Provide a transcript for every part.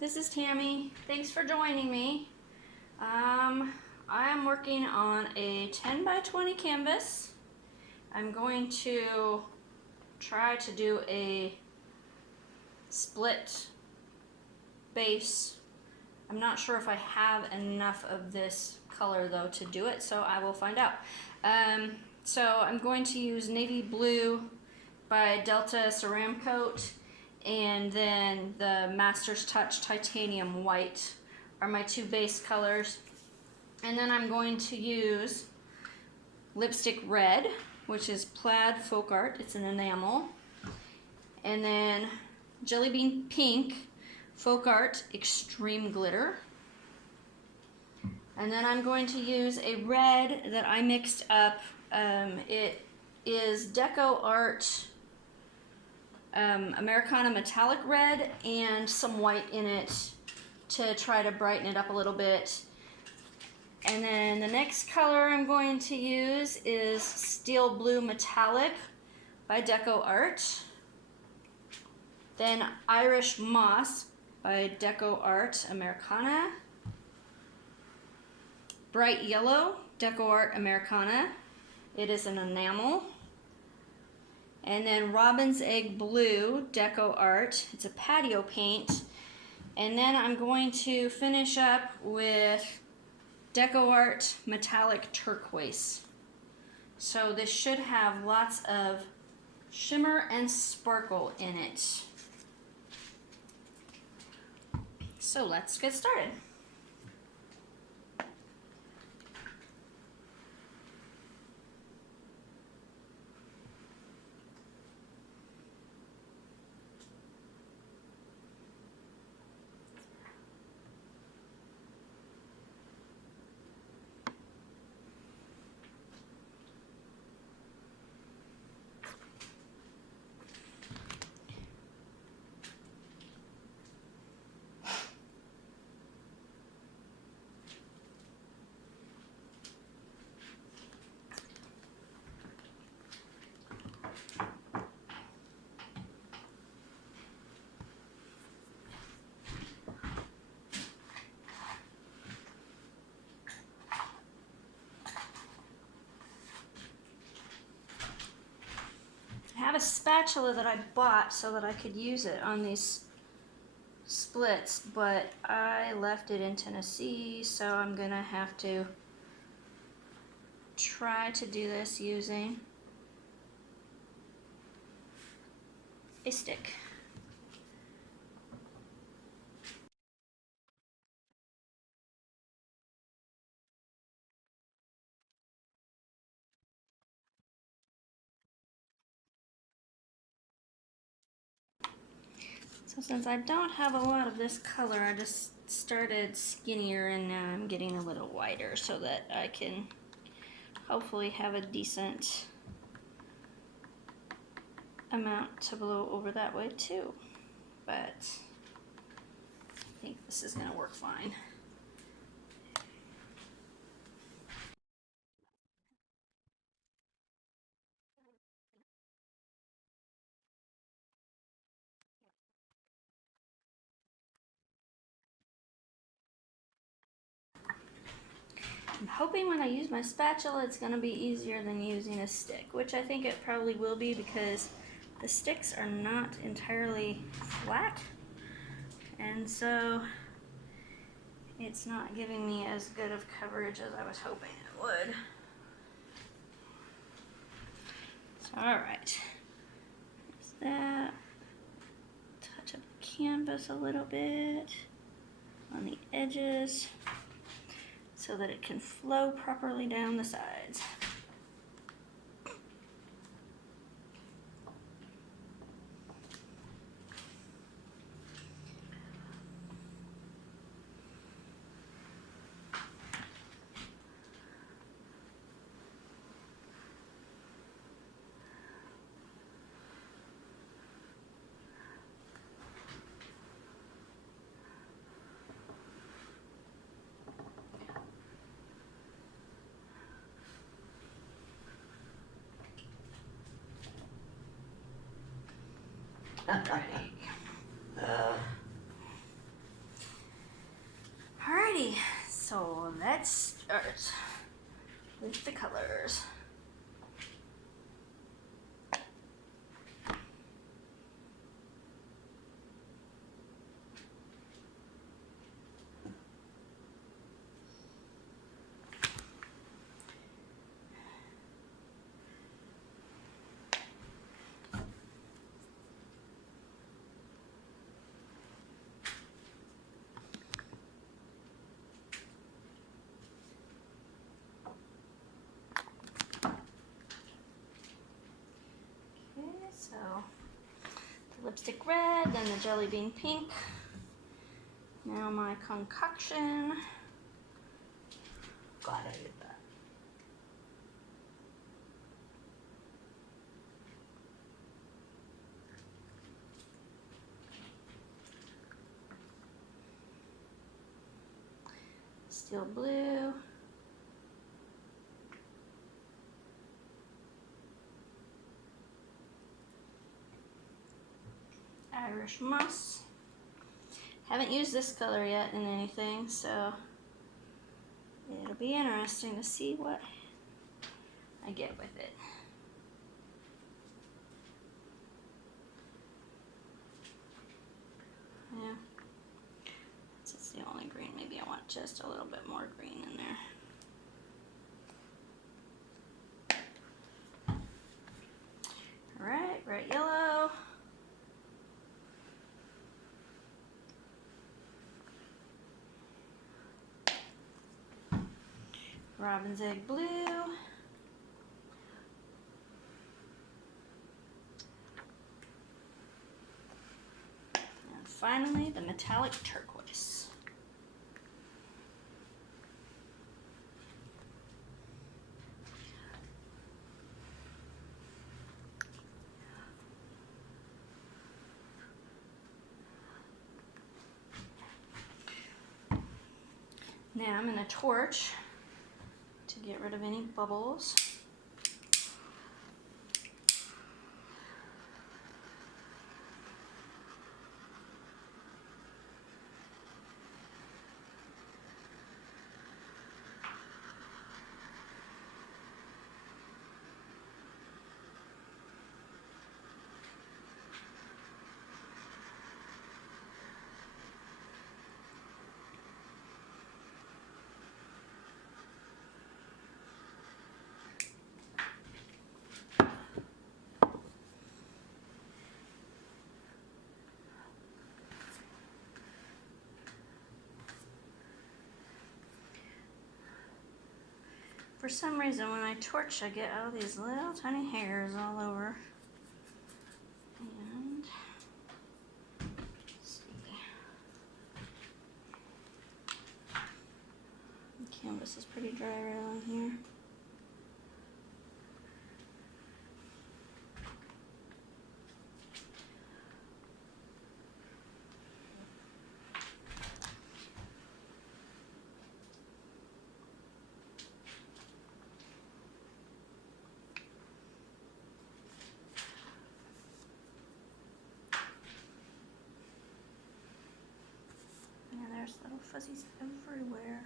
this is Tammy. Thanks for joining me. I am working on a 10 by 20 canvas. I'm going to try to do a split base. I'm not sure if I have enough of this color though to do it, so I will find out. So I'm going to use navy blue by Delta Ceramcoat, and then the Master's Touch Titanium White are my two base colors. And then I'm going to use Lipstick Red, which is Plaid FolkArt, it's an enamel. And then Jellybean Pink, FolkArt Extreme Glitter. And then I'm going to use a red that I mixed up. It is DecoArt Americana Metallic Red and some white in it to try to brighten it up a little bit. And then the next color I'm going to use is Steel Blue Metallic by DecoArt. Then Irish Moss by DecoArt Americana. Bright Yellow, DecoArt Americana. It is an enamel. And then Robin's Egg Blue, DecoArt. It's a patio paint. And then I'm going to finish up with DecoArt Metallic Turquoise. So this should have lots of shimmer and sparkle in it. So let's get started. I have a spatula that I bought so that I could use it on these splits, but I left it in Tennessee, so I'm gonna have to try to do this using a stick. So since I don't have a lot of this color, I just started skinnier and now I'm getting a little wider so that I can hopefully have a decent amount to blow over that way too. But I think this is gonna work fine. I'm hoping when I use my spatula it's going to be easier than using a stick, which I think it probably will be because the sticks are not entirely flat, and so it's not giving me as good of coverage as I was hoping it would. So, alright, there's that. Touch up the canvas a little bit on the edges, so that it can flow properly down the sides. So let's start with the colors. So, the lipstick red, then the Jellybean pink. Now my concoction. Glad I did that. Steel blue. Irish moss. Haven't used this color yet in anything, so it'll be interesting to see what I get with it. Yeah, this is the only green. Maybe I want just a little bit more green in there. All right, bright yellow. Robin's egg blue. And finally, the metallic turquoise. Now I'm going to torch to get rid of any bubbles. For some reason, when I torch, I get all these little tiny hairs all over. And let's see. The canvas is pretty dry right on here. There's little fuzzies everywhere.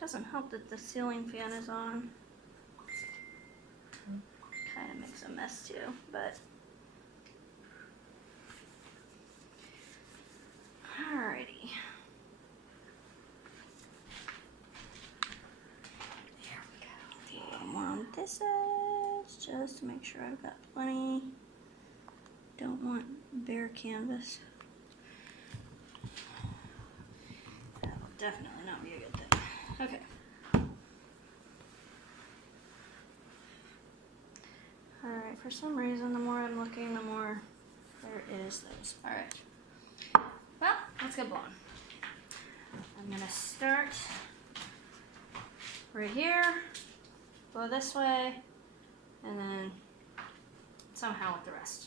Doesn't help that the ceiling fan is on. Kind of makes a mess too, but alrighty. There we go. A little more on this edge, just to make sure I've got plenty. Don't want bare canvas. Definitely not be a good thing. Okay. Alright, for some reason, the more I'm looking, the more there is those. Alright. Well, let's get blowing. I'm going to start right here, go this way, and then somehow with the rest.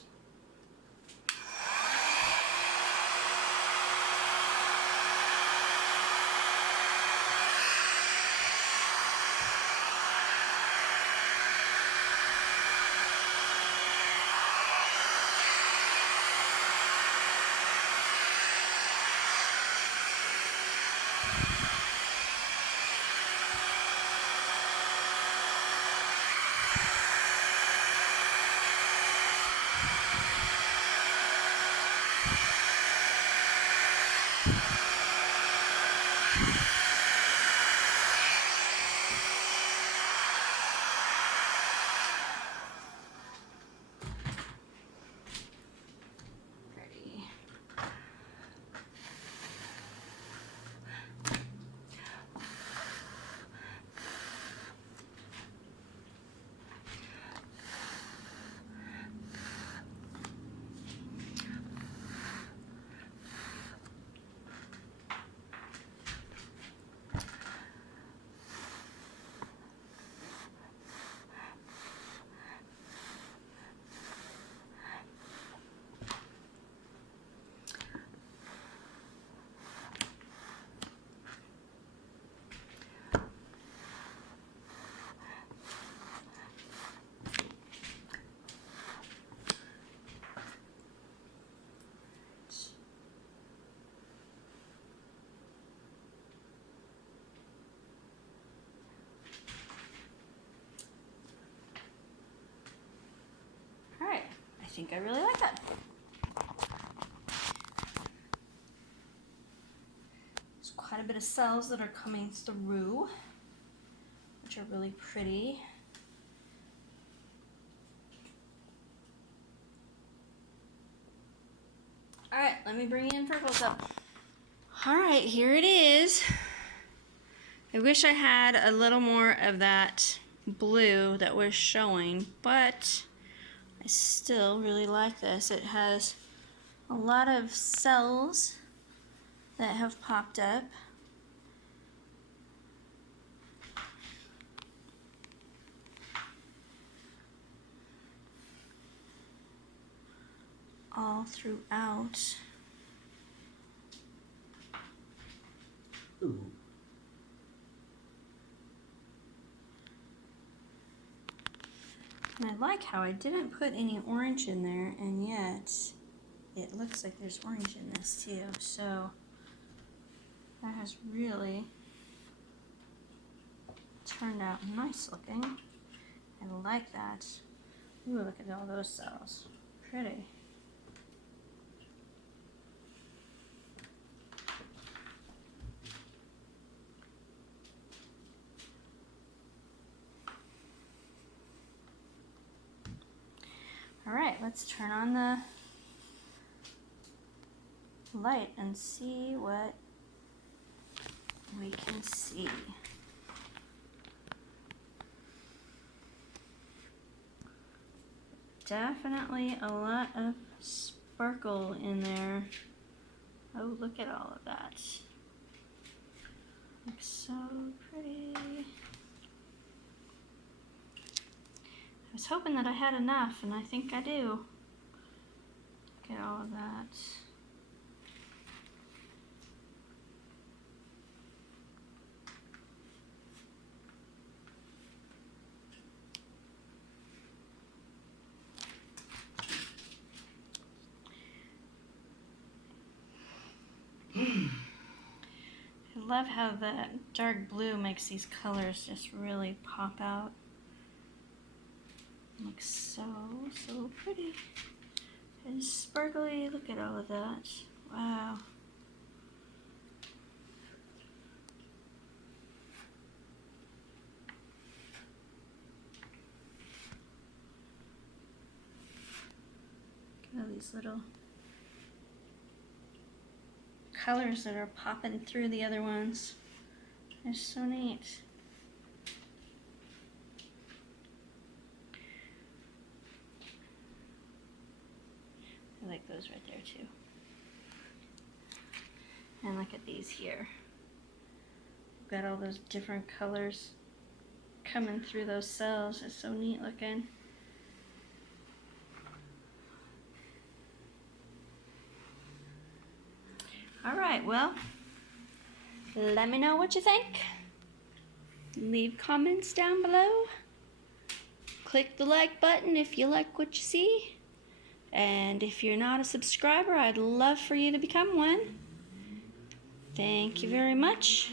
think I really like that. There's quite a bit of cells that are coming through, which are really pretty. All right, let me bring in for a close-up. All right, here it is. I wish I had a little more of that blue that was showing, but I still really like this. It has a lot of cells that have popped up. All throughout. Ooh. And I like how I didn't put any orange in there, and yet it looks like there's orange in this too. So that has really turned out nice looking. I like that. Ooh, look at all those cells. Pretty. All right, let's turn on the light and see what we can see. Definitely a lot of sparkle in there. Oh, look at all of that. Looks so pretty. I was hoping that I had enough, and I think I do. Look at all of that. I love how the dark blue makes these colors just really pop out. Looks so, so pretty. And sparkly, look at all of that. Wow. Look at all these little colors that are popping through the other ones. They're so neat. I like those right there too. And look at these here. We've got all those different colors coming through those cells. It's so neat looking. All right, well, let me know what you think. Leave comments down below. Click the like button if you like what you see. And if you're not a subscriber, I'd love for you to become one. Thank you very much.